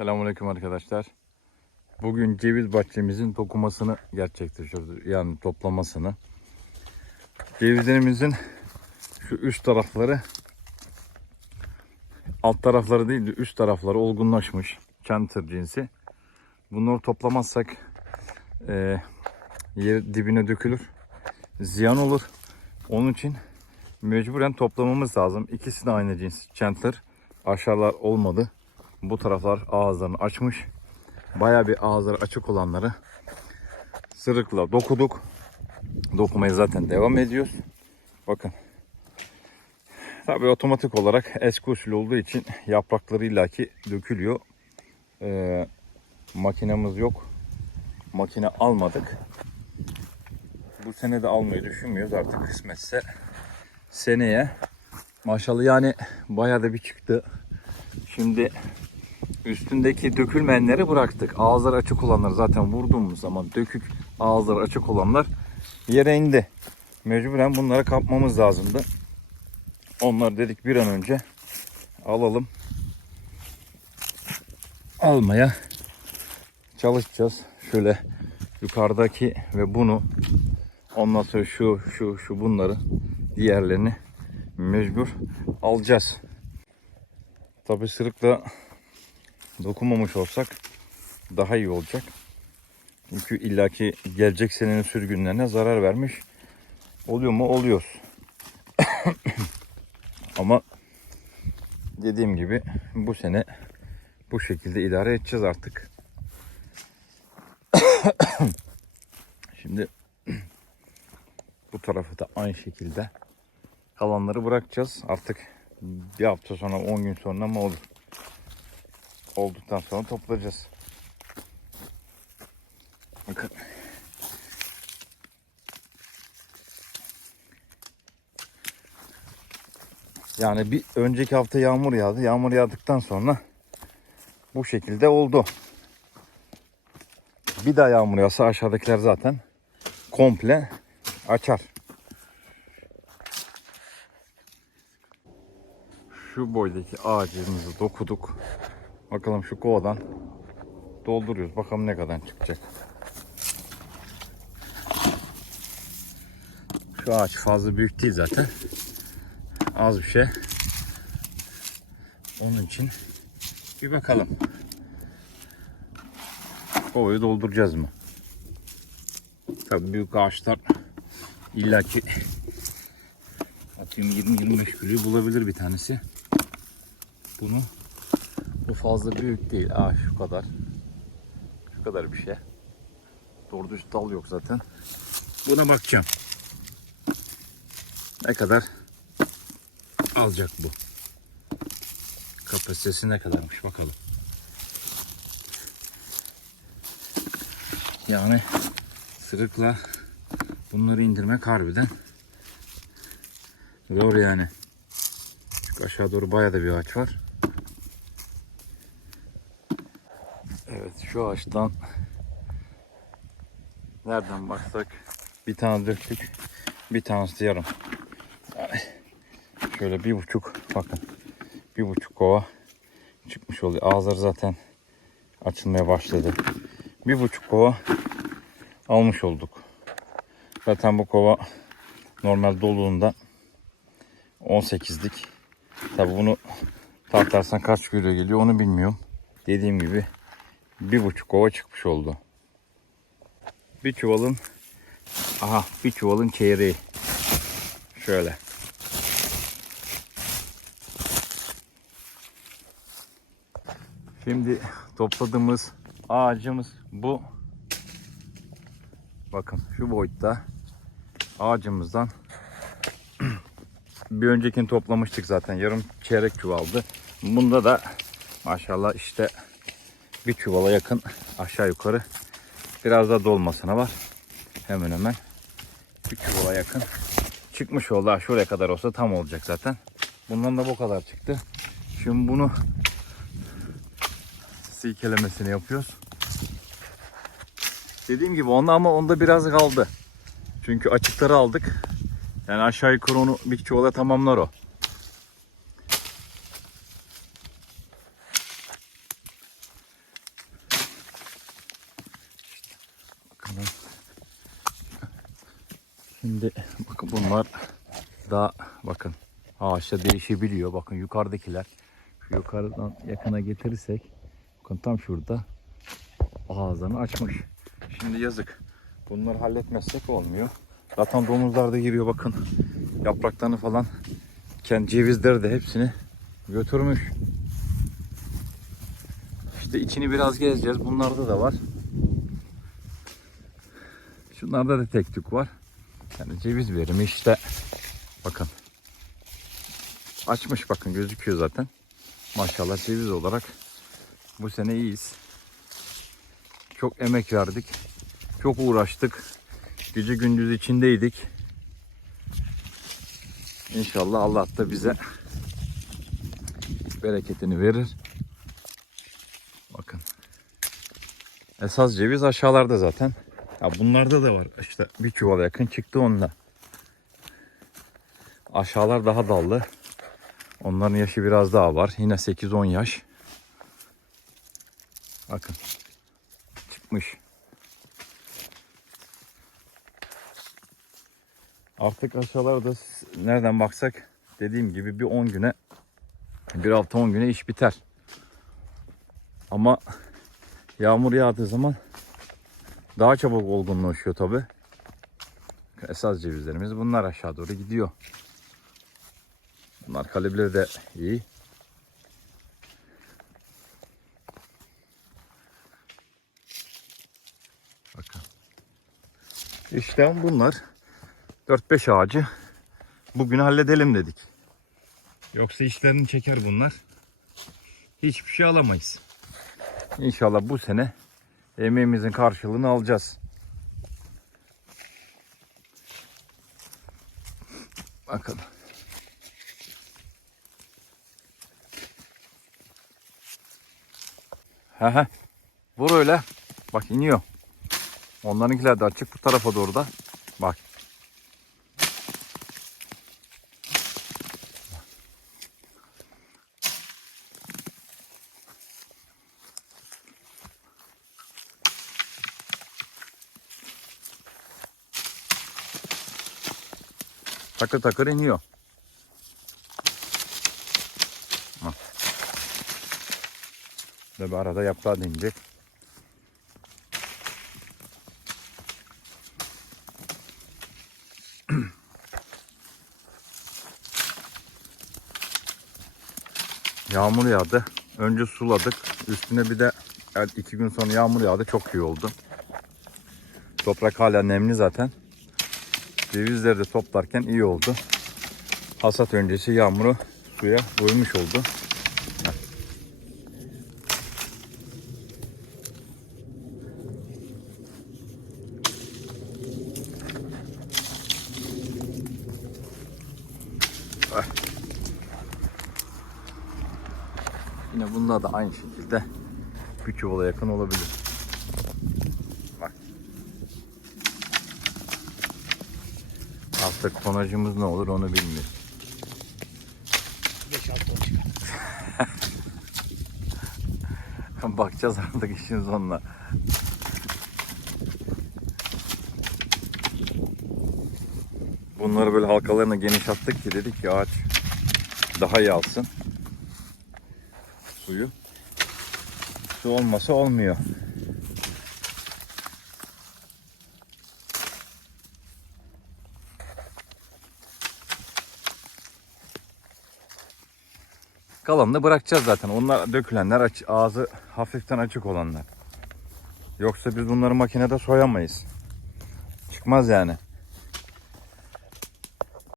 Selamünaleyküm arkadaşlar. Bugün ceviz bahçemizin dokumasını gerçekleştiriyoruz. Yani toplamasını. Cevizlerimizin şu üst tarafları alt tarafları değil de üst tarafları olgunlaşmış. Çantır cinsi. Bunları toplamazsak e, yer dibine dökülür. Ziyan olur. Onun için mecburen toplamamız lazım. İkisi de aynı cins. Chandler. Aşağılar olmadı. Bu taraflar ağızlarını açmış. Baya bir ağızları açık olanları sırıkla dokuduk. Dokumaya zaten devam ediyoruz. Bakın. Tabi otomatik olarak eski usul olduğu için yaprakları illaki dökülüyor. Ee, makinemiz yok. Makine almadık. Bu sene de almayı düşünmüyoruz artık kısmetse. Seneye maşallah yani bayağı da bir çıktı. Şimdi üstündeki dökülmeyenleri bıraktık. Ağızları açık olanlar zaten vurduğumuz zaman dökük ağızları açık olanlar yere indi. Mecburen bunları kapmamız lazımdı. Onlar dedik bir an önce alalım. Almaya çalışacağız. Şöyle yukarıdaki ve bunu ondan sonra şu şu şu bunları diğerlerini mecbur alacağız. Tabi sırıkla dokunmamış olsak daha iyi olacak. Çünkü illaki gelecek senenin sürgünlerine zarar vermiş. Oluyor mu? Oluyoruz. Ama dediğim gibi bu sene bu şekilde idare edeceğiz artık. Şimdi bu tarafı da aynı şekilde kalanları bırakacağız. Artık bir hafta sonra 10 gün sonra mı olur? Olduktan sonra toplayacağız. Bakın. Yani bir önceki hafta yağmur yağdı. Yağmur yağdıktan sonra bu şekilde oldu. Bir daha yağmur yağsa aşağıdakiler zaten komple açar. Şu boydaki ağacımızı dokuduk. Bakalım şu kovadan dolduruyoruz. Bakalım ne kadar çıkacak. Şu ağaç fazla büyük değil zaten. Az bir şey. Onun için bir bakalım. Kovayı dolduracağız mı? Tabii büyük ağaçlar illaki atıyorum 20-25 kiloyu bulabilir bir tanesi. Bunu bu fazla büyük değil. Aa şu kadar. Şu kadar bir şey. Doğru düz dal yok zaten. Buna bakacağım. Ne kadar alacak bu? Kapasitesi ne kadarmış bakalım. Yani sırıkla bunları indirmek harbiden zor yani. Çünkü aşağı doğru bayağı da bir ağaç var. Evet şu ağaçtan nereden baksak bir tane döktük. Bir tanesi yarım. Şöyle bir buçuk bakın. Bir buçuk kova çıkmış oluyor. Ağızları zaten açılmaya başladı. Bir buçuk kova almış olduk. Zaten bu kova normal doluğunda 18'lik. Tabi bunu tartarsan kaç kilo geliyor onu bilmiyorum. Dediğim gibi bir buçuk kova çıkmış oldu. Bir çuvalın aha bir çuvalın çeyreği. Şöyle. Şimdi topladığımız ağacımız bu. Bakın şu boyutta ağacımızdan bir öncekini toplamıştık zaten. Yarım çeyrek çuvaldı. Bunda da maşallah işte bir çuvala yakın aşağı yukarı biraz da dolmasına var. Hemen hemen bir çuvala yakın çıkmış oldu. Şuraya kadar olsa tam olacak zaten. Bundan da bu kadar çıktı. Şimdi bunu silkelemesini yapıyoruz. Dediğim gibi onda ama onda biraz kaldı. Çünkü açıkları aldık. Yani aşağı yukarı onu bir çuvala tamamlar o. Şimdi bakın bunlar daha bakın ağaçta değişebiliyor. Bakın yukarıdakiler. Şu yukarıdan yakına getirirsek bakın tam şurada ağızlarını açmış. Şimdi yazık. Bunları halletmezsek olmuyor. Zaten domuzlar da giriyor bakın. Yapraklarını falan kendi cevizleri de hepsini götürmüş. İşte içini biraz gezeceğiz. Bunlarda da var. Şunlarda da tek tük var. Yani ceviz verimi işte bakın. Açmış bakın gözüküyor zaten. Maşallah ceviz olarak bu sene iyiyiz. Çok emek verdik. Çok uğraştık. Gece gündüz içindeydik. İnşallah Allah da bize bereketini verir. Bakın. Esas ceviz aşağılarda zaten. Ya bunlarda da var. İşte bir çuvala yakın çıktı onda. Aşağılar daha dallı. Onların yaşı biraz daha var. Yine 8-10 yaş. Bakın. Çıkmış. Artık aşağılarda nereden baksak dediğim gibi bir 10 güne bir hafta 10 güne iş biter. Ama yağmur yağdığı zaman daha çabuk olgunlaşıyor tabi. Esas cevizlerimiz bunlar aşağı doğru gidiyor. Bunlar kalibreleri de iyi. Bakın. İşte bunlar 4-5 ağacı bugün halledelim dedik. Yoksa işlerini çeker bunlar. Hiçbir şey alamayız. İnşallah bu sene emeğimizin karşılığını alacağız. Bakalım. He he. Vur öyle. Bak iniyor. Onlarınkiler de açık bu tarafa doğru da. Bak. Takır takır iniyor. Bir arada yaprağı da inecek. Yağmur yağdı. Önce suladık. Üstüne bir de iki gün sonra yağmur yağdı. Çok iyi oldu. Toprak hala nemli zaten. Cevizleri de toplarken iyi oldu. Hasat öncesi yağmuru suya doymuş oldu. Yine bunlar da aynı şekilde bir çuvala yakın olabilir. Artık tonajımız ne olur onu bilmiyorum. 5-6 on çıkar. Bakacağız artık işin sonuna. Bunları böyle halkalarına geniş attık ki dedik ki ağaç daha iyi alsın suyu. Su olmasa olmuyor. Kalanını bırakacağız zaten. Onlar dökülenler aç, ağzı hafiften açık olanlar. Yoksa biz bunları makinede soyamayız. Çıkmaz yani.